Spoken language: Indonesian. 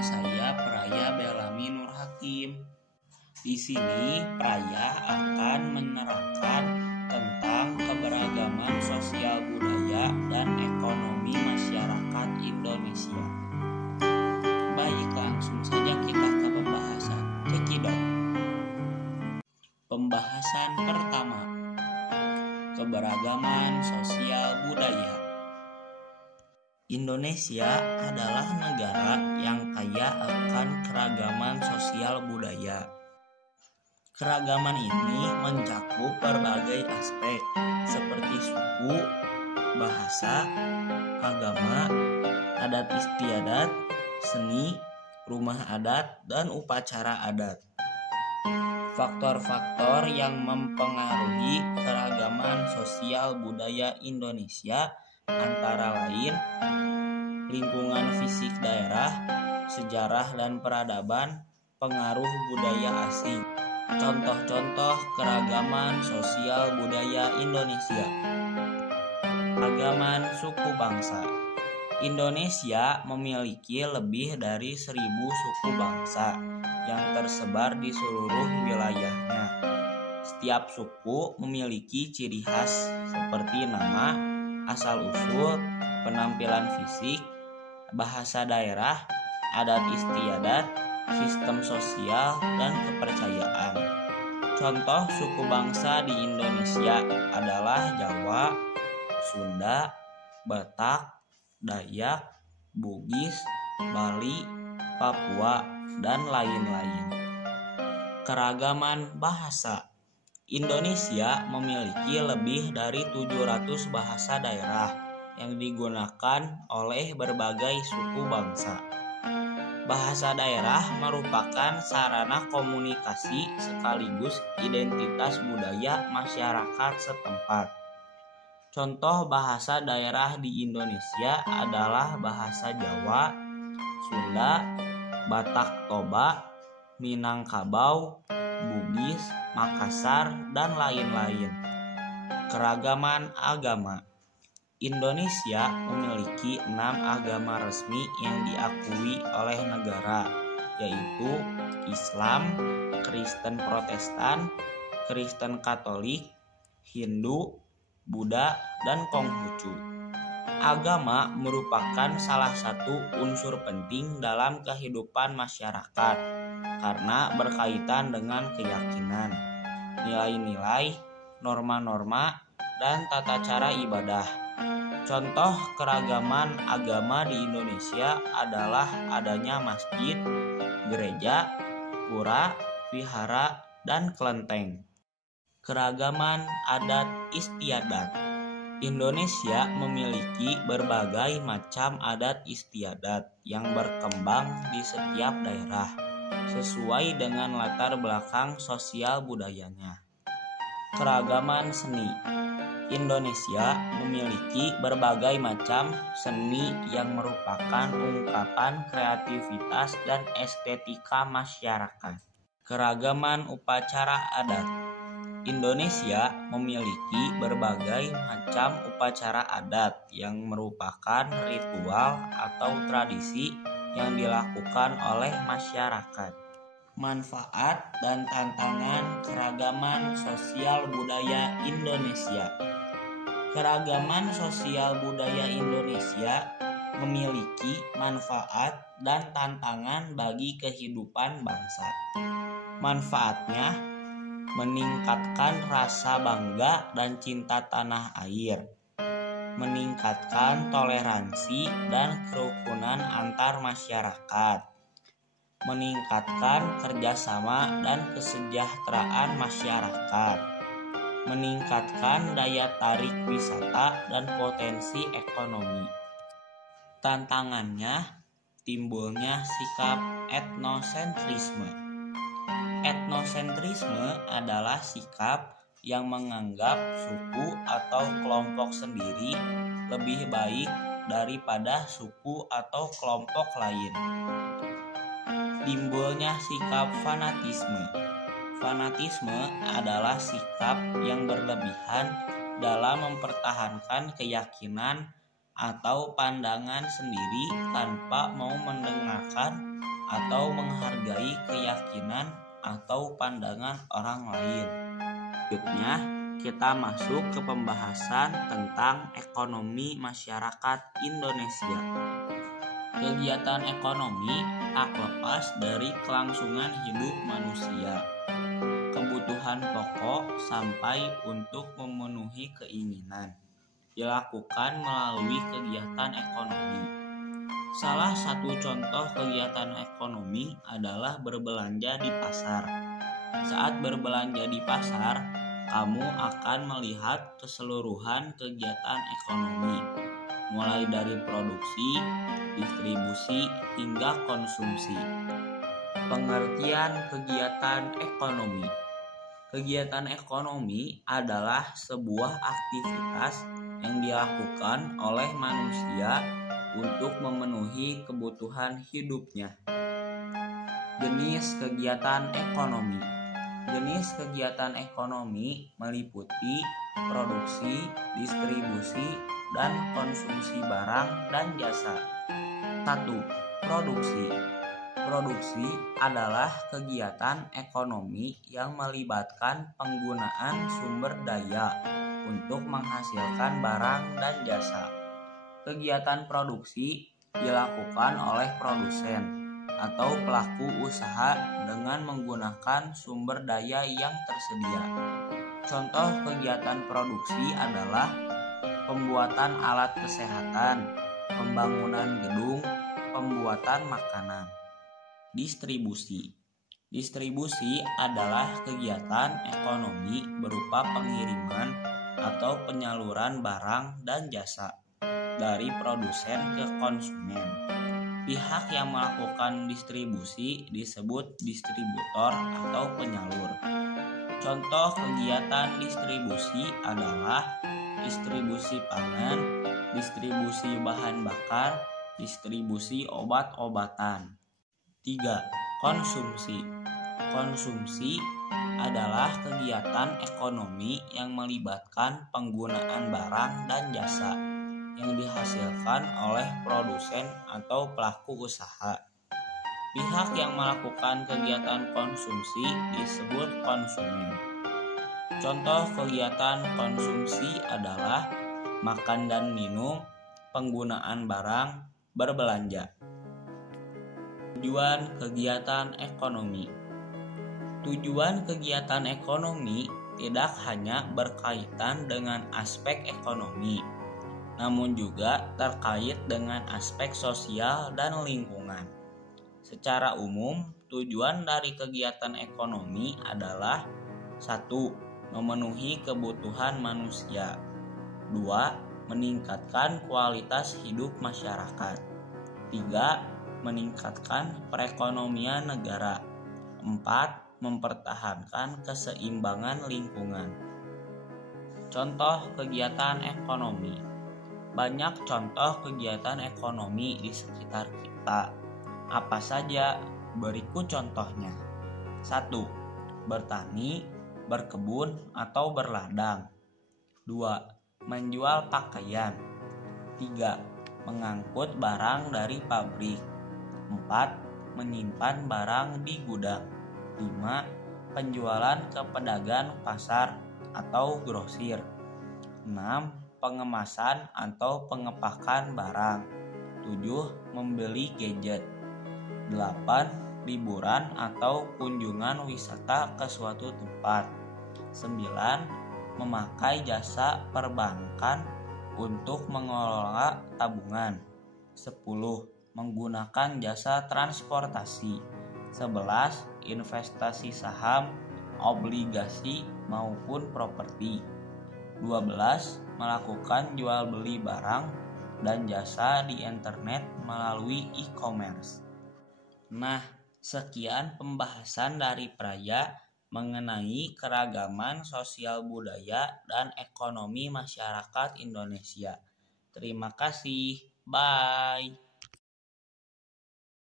Nama saya Praya Belami Nur Hakim. Di sini Praya akan menerangkan tentang keberagaman sosial budaya dan ekonomi masyarakat Indonesia. Baik, langsung saja kita ke pembahasan. Cekidot. Pembahasan pertama, keberagaman sosial budaya. Indonesia adalah negara yang kaya akan keragaman sosial budaya. Keragaman ini mencakup berbagai aspek seperti suku, bahasa, agama, adat istiadat, seni, rumah adat, dan upacara adat. Faktor-faktor yang mempengaruhi keragaman sosial budaya Indonesia antara lain lingkungan fisik daerah, sejarah dan peradaban, pengaruh budaya asing. Contoh-contoh keragaman sosial budaya Indonesia. Keragaman suku bangsa. Indonesia memiliki lebih dari 1.000 suku bangsa yang tersebar di seluruh wilayahnya. Setiap suku memiliki ciri khas seperti nama, asal-usul, penampilan fisik, bahasa daerah, adat istiadat, sistem sosial, dan kepercayaan. Contoh suku bangsa di Indonesia adalah Jawa, Sunda, Batak, Dayak, Bugis, Bali, Papua, dan lain-lain. Keragaman bahasa. Indonesia memiliki lebih dari 700 bahasa daerah yang digunakan oleh berbagai suku bangsa. Bahasa daerah merupakan sarana komunikasi sekaligus identitas budaya masyarakat setempat. Contoh bahasa daerah di Indonesia adalah bahasa Jawa, Sunda, Batak Toba, Minangkabau, Bugis, Makassar, dan lain-lain. Keragaman agama. Indonesia memiliki 6 agama resmi yang diakui oleh negara, yaitu Islam, Kristen Protestan, Kristen Katolik, Hindu, Buddha, dan Konghucu. Agama merupakan salah satu unsur penting dalam kehidupan masyarakat karena berkaitan dengan keyakinan, nilai-nilai, norma-norma, dan tata cara ibadah. Contoh keragaman agama di Indonesia adalah adanya masjid, gereja, pura, vihara, dan kelenteng. Keragaman adat istiadat. Indonesia memiliki berbagai macam adat istiadat yang berkembang di setiap daerah sesuai dengan latar belakang sosial budayanya. Keragaman seni. Indonesia memiliki berbagai macam seni yang merupakan ungkapan kreativitas dan estetika masyarakat. Keragaman upacara adat. Indonesia memiliki berbagai macam upacara adat yang merupakan ritual atau tradisi yang dilakukan oleh masyarakat. Manfaat dan tantangan keragaman sosial budaya Indonesia. Keragaman sosial budaya Indonesia memiliki manfaat dan tantangan bagi kehidupan bangsa. Manfaatnya meningkatkan rasa bangga dan cinta tanah air, meningkatkan toleransi dan kerukunan antar masyarakat, meningkatkan kerjasama dan kesejahteraan masyarakat, meningkatkan daya tarik wisata dan potensi ekonomi. Tantangannya, timbulnya sikap etnosentrisme. Etnosentrisme adalah sikap yang menganggap suku atau kelompok sendiri lebih baik daripada suku atau kelompok lain. Timbulnya sikap fanatisme. Fanatisme adalah sikap yang berlebihan dalam mempertahankan keyakinan atau pandangan sendiri tanpa mau mendengarkan atau menghargai keyakinan atau pandangan orang lain. Selanjutnya, kita masuk ke pembahasan tentang ekonomi masyarakat Indonesia. Kegiatan ekonomi tak lepas dari kelangsungan hidup manusia. Kebutuhan pokok sampai untuk memenuhi keinginan dilakukan melalui kegiatan ekonomi. Salah satu contoh kegiatan ekonomi adalah berbelanja di pasar. Saat berbelanja di pasar, kamu akan melihat keseluruhan kegiatan ekonomi, mulai dari produksi, distribusi, hingga konsumsi. Pengertian kegiatan ekonomi. Kegiatan ekonomi adalah sebuah aktivitas yang dilakukan oleh manusia untuk memenuhi kebutuhan hidupnya. Jenis kegiatan ekonomi. Jenis kegiatan ekonomi meliputi produksi, distribusi, dan konsumsi barang dan jasa. 1. Produksi. Produksi adalah kegiatan ekonomi yang melibatkan penggunaan sumber daya untuk menghasilkan barang dan jasa. Kegiatan produksi dilakukan oleh produsen atau pelaku usaha dengan menggunakan sumber daya yang tersedia. Contoh kegiatan produksi adalah pembuatan alat kesehatan, pembangunan gedung, pembuatan makanan. Distribusi. Distribusi adalah kegiatan ekonomi berupa pengiriman atau penyaluran barang dan jasa dari produsen ke konsumen. Pihak yang melakukan distribusi disebut distributor atau penyalur. Contoh kegiatan distribusi adalah distribusi pangan, distribusi bahan bakar, distribusi obat-obatan. 3. Konsumsi. Konsumsi adalah kegiatan ekonomi yang melibatkan penggunaan barang dan jasa yang dihasilkan oleh produsen atau pelaku usaha. Pihak yang melakukan kegiatan konsumsi disebut konsumen. Contoh kegiatan konsumsi adalah makan dan minum, penggunaan barang, berbelanja. Tujuan kegiatan ekonomi. Tujuan kegiatan ekonomi tidak hanya berkaitan dengan aspek ekonomi, namun juga terkait dengan aspek sosial dan lingkungan. Secara umum, tujuan dari kegiatan ekonomi adalah 1. Memenuhi kebutuhan manusia. 2. Meningkatkan kualitas hidup masyarakat. 3. Meningkatkan perekonomian negara. 4. Mempertahankan keseimbangan lingkungan. Contoh kegiatan ekonomi. Banyak contoh kegiatan ekonomi di sekitar kita. Apa saja? Berikut contohnya. 1. Bertani, berkebun atau berladang. 2. Menjual pakaian. 3. Mengangkut barang dari pabrik. 4. Menyimpan barang di gudang. 5. Penjualan ke pedagang pasar atau grosir. 6. Pengemasan atau pengepakan barang. 7. Membeli gadget. 8. Liburan atau kunjungan wisata ke suatu tempat. 9. Memakai jasa perbankan untuk mengelola tabungan. 10. Menggunakan jasa transportasi. 11. Investasi saham, obligasi maupun properti. 12. Melakukan jual beli barang dan jasa di internet melalui e-commerce. Nah, sekian pembahasan dari Praya mengenai keragaman sosial budaya dan ekonomi masyarakat Indonesia. Terima kasih. Bye.